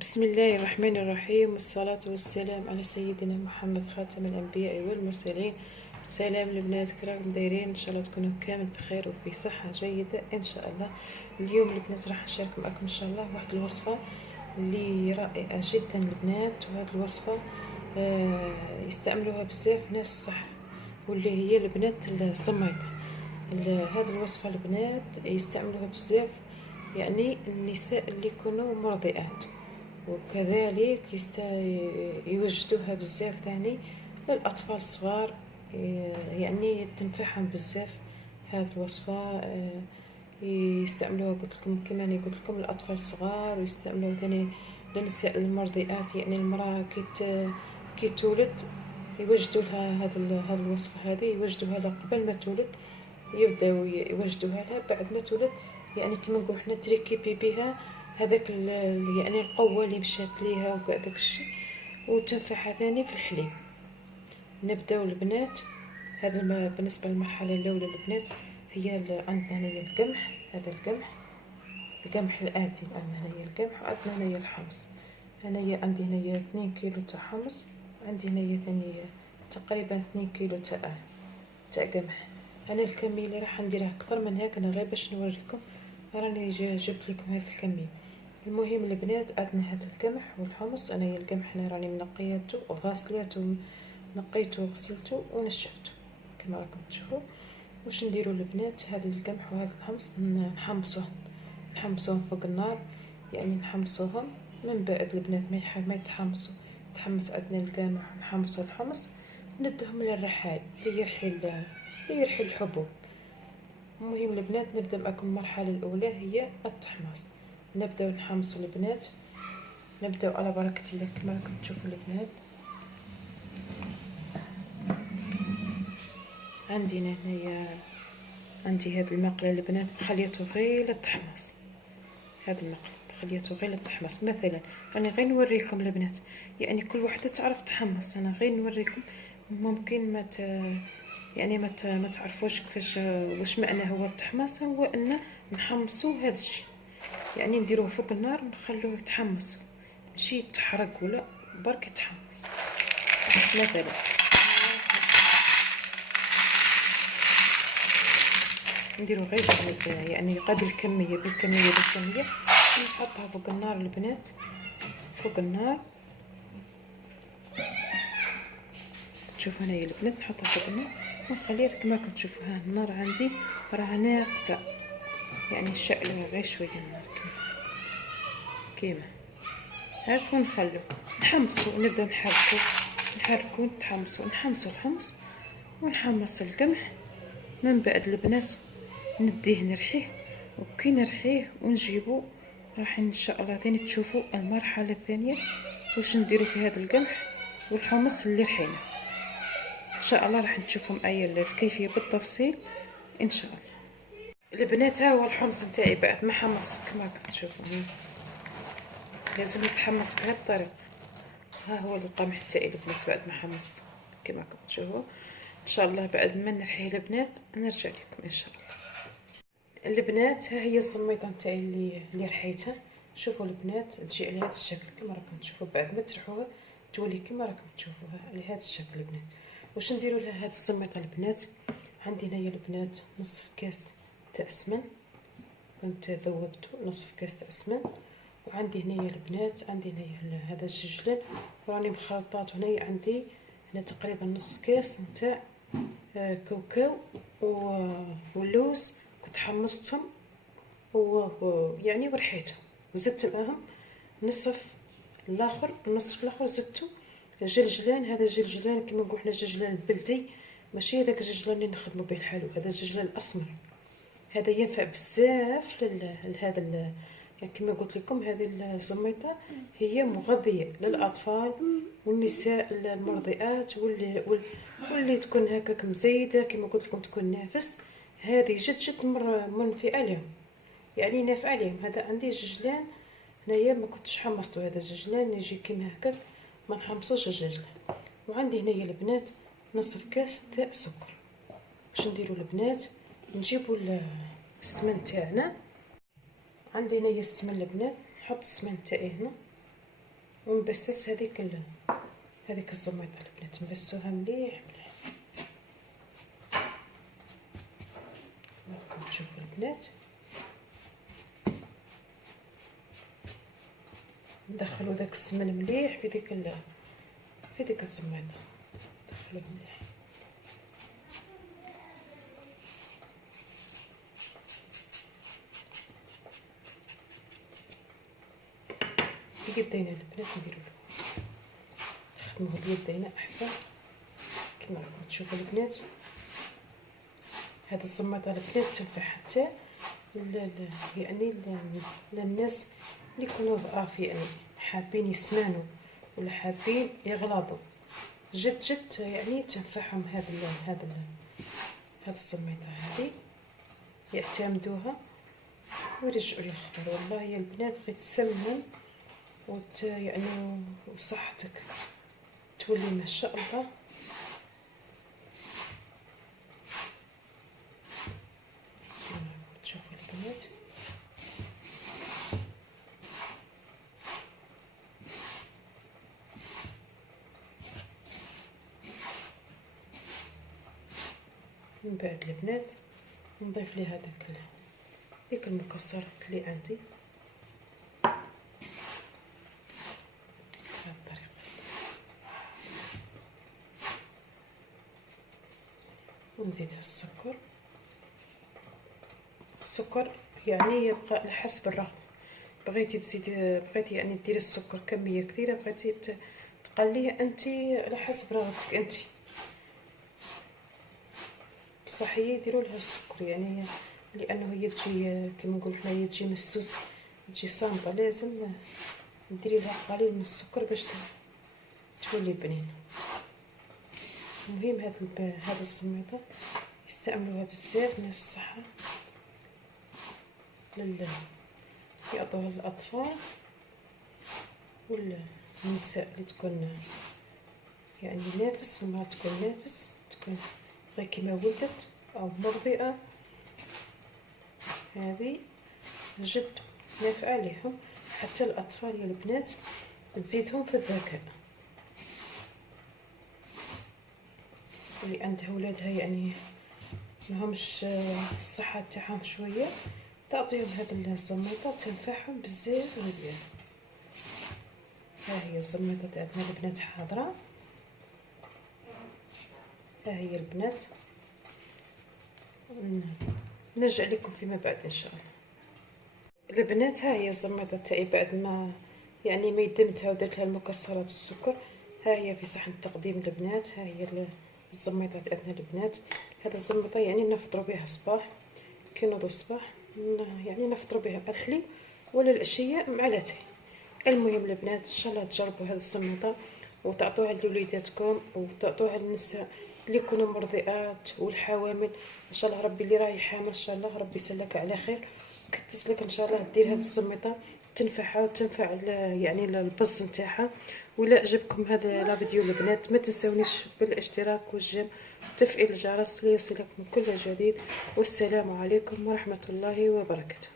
بسم الله الرحمن الرحيم، والصلاة والسلام على سيدنا محمد خاتم الأنبياء والمرسلين. سلام البنات، كراكم دايرين؟ ان شاء الله تكونوا كامل بخير وفي صحة جيدة ان شاء الله. اليوم البنات راح نشارك معكم ان شاء الله واحد الوصفة اللي رائعة جدا البنات، وهذه الوصفة يستعملوها بزاف ناس صح، واللي هي البنات الصميطة. هذه الوصفة البنات يستعملوها بزاف، يعني النساء اللي يكونوا مرضئات، وكذلك يوجدوها بزاف ثاني للأطفال الصغار، يعني تنفعهم بزاف هذه الوصفة. يستعملوها قلت لكم كما قلت لكم الأطفال الصغار، ويستعملوها ثاني للنساء المرضئات، يعني المرأة كي تولد يوجدوا لها هذه الوصفة، هذه يوجدوها لها قبل ما تولد، يبداو يوجدوها لها بعد ما تولد، يعني كما نقول حنا تريكيبي بها هذاك يعني القوة اللي مشات ليها وكاع داكشي، وتنفعها ثاني في الحليب. نبداو البنات. هذا بالنسبة للمرحلة الأولى البنات، هي عندنا هنايا القمح، هذا القمح العادي، عندنا هنايا القمح، وعندنا هنايا الحمص. هنايا عندي هنايا 2 كيلو تاع حمص، عندي هنايا ثاني تقريبا 2 كيلو تاع قمح. انا الكميه اللي راح نديرها اكثر من هيك، انا غير باش نوريكم، راني جبت لكم هذه الكميه. المهم البنات، عندنا هذا القمح والحمص. انا القمح انا راني منقياته وغاسلاته، نقيته وغسلته ونشفته كما راكم تشوفوا. واش نديروا البنات؟ هذا القمح وهذا الحمص نحمصوهم فوق النار، يعني نحمصوهم من بعد البنات ما يتحمصوا. تحمص عندنا القمح ونحمصوا الحمص، ندهم للرحال ليرحي الحبوب. المهم البنات، نبدا معكم المرحله الاولى هي التحميص. نبداو نحمصوا البنات، نبداو على بركه الله كما راكم تشوفوا البنات. عندنا هنايا عندي هذا المقله البنات خليته غير للتحميص، هذا المقلب خليته غير للتحمص. مثلا راني غير نوريكم البنات، يعني كل وحده تعرف تحمص، انا غير نوريكم. ممكن ما تعرفوش كيفاش واش معنى هو التحمص. هو ان نحمصوا هذا الشيء، يعني نديروه فوق النار ونخلوه يتحمص، ماشي يتحرق ولا برك يتحمص. مثلا نديرو غير يعني قبل بالكميه نحطها فوق النار البنات، فوق النار. تشوفوا هنايا البنات نحطها فوق النار ونخليها كما راكم تشوفوا. ها النار عندي راه ناقصه، يعني شعلها غير شويه النار كيما هاك، ونخلو نحمصو، نبداو نحركو نحمصو الحمص ونحمص القمح. من بعد البنات نديه نرحيه، وكي نرحيه ونجيبو راح ان شاء الله ثاني تشوفوا المرحله الثانيه واش نديرو في هذا القمح والحمص اللي رحينا. ان شاء الله راح تشوفوا معايا الكيفيه بالتفصيل ان شاء الله. البنات ها هو الحمص نتاعي بعد ما حمصت كما راكم تشوفوا، لازم يتحمص بهذه الطريقه. ها هو القمح تاعي البنات بعد ما حمصت كما راكم تشوفوا. ان شاء الله بعد ما نرحيه البنات نرجع لكم ان شاء الله. البنات ها هي الزميطه نتاعي اللي رحيتها. شوفوا البنات تجي على هذا الشكل كما راكم تشوفوا، بعد ما ترحوها تولي كما راكم تشوفوها على هذا الشكل البنات. واش نديروا لها هذه الزميطه البنات؟ عندي هنايا البنات نصف كاس تاع السمن، كنت ذوبته نصف كاس تاع السمن. وعندي هنايا البنات، عندي هنايا هذا الجلجلان وراني مخلطات. هنايا عندي هنا تقريبا نص كاس نتاع كاوكاو واللوز، كنت حمصتهم يعني ورحيتهم، وزدت معاهم نصف الاخر زدته جلجلان. هذا الجلجلان كما نقول حنا جلجلان البلدي، ماشي هذاك الجلجلان اللي نخدموا به الحلو، هذا الجلجلان الاسمر. هذا ينفع بزاف لهذا يعني كما قلت لكم هذه الزميطه هي مغذيه للاطفال والنساء المرضئات واللي تكون هكاك مزيده كما قلت لكم، تكون نافس. هذه جد منفعه لهم، يعني نافعه لهم. هذا عندي جلجلان هنايا ما كنتش حمصته، هذا الجلجلان يجي كيما هكاك ما نحمصوش الجلجلان. وعندي هنايا البنات نصف كاس تاع سكر. واش نديروا البنات؟ نجيبوا السمن تاعنا. عندي هنايا السمن البنات، نحط السمن تاعي هنا ونبسس هذيك الزميطه البنات، نبسوها مليح مليح. راكم تشوفوا البنات، ندخلوا داك السمن مليح في ديك الزميطه، ندخلوه مليح. بيدينا البنات نديرو نخدموه بيدينا احسن. كما راكم تشوفوا البنات، هاد الزميطه البنات تنفع حتى يعني للناس اللي يكونوا ضعاف، يعني حابين يسمانوا ولا حابين يغلظوا، جد يعني تنفعهم هاد الزميطه هذه، يعتمدوها ويرجعوا للخبر. والله يا البنات غير تسمن يعني وصحتك تولي ما شاء الله. تشوفوا البنات من بعد البنات نضيف ليها ديك المكسرات اللي عندي بهذه الطريقه. ونزيدها السكر يعني يبقى على حسب الرغبه. بغيتي يعني ديري السكر كميه كثيره، بغيتي تقليه انت على حسب رغبتك انت. بصح هي يديروا لها السكر يعني، لانه هي تجي كما نقول حنايا تجي مسوس، تجي صامته، لازم ديري لها قليل من السكر باش تولي بنينه. المهم هاد الزميطه يستعملوها بزاف ناس الصحه، يعطوها للاطفال والنساء اللي تكون يعني نافس، المراه تكون نافس، تكون غير كيما ولدت او مرضئه، هذه جد نافعه ليهم. حتى الاطفال يا البنات تزيدهم في الذكاء، اللي عندها ولادها يعني ماهمش الصحه تاعهم شويه، تعطيهم هاد الزميطه تنفعهم بزاف مزيان. ها هي الزميطه تاعنا البنات حاضره، ها هي البنات، نرجع لكم فيما بعد ان شاء الله. البنات ها هي الزميطه تاعي بعد ما يعني ما يدمتها ودرت لها المكسرات والسكر. ها هي في صحن التقديم البنات، ها هي الزميطه تاعنا البنات. هذه الزميطه يعني نفطروا بها الصباح، كي نوضوا الصباح يعني نفطروا بها الحليب، ولا العشيه مع لاتاي. المهم البنات ان شاء الله تجربوا هذه الزميطه وتعطوها لوليداتكم وتعطوها للنساء اللي يكونوا مرضئات والحوامل. ان شاء الله ربي اللي راهي حامل ان شاء الله ربي يسلك على خير، كتسلك ان شاء الله دير هذه الزميطه تنفعها وتنفع يعني البص نتاعها. ولا عجبكم هذا لا فيديو البنات ما تنسونيش بالاشتراك والجيم وتفعيل الجرس ليصلكم كل جديد. والسلام عليكم ورحمه الله وبركاته.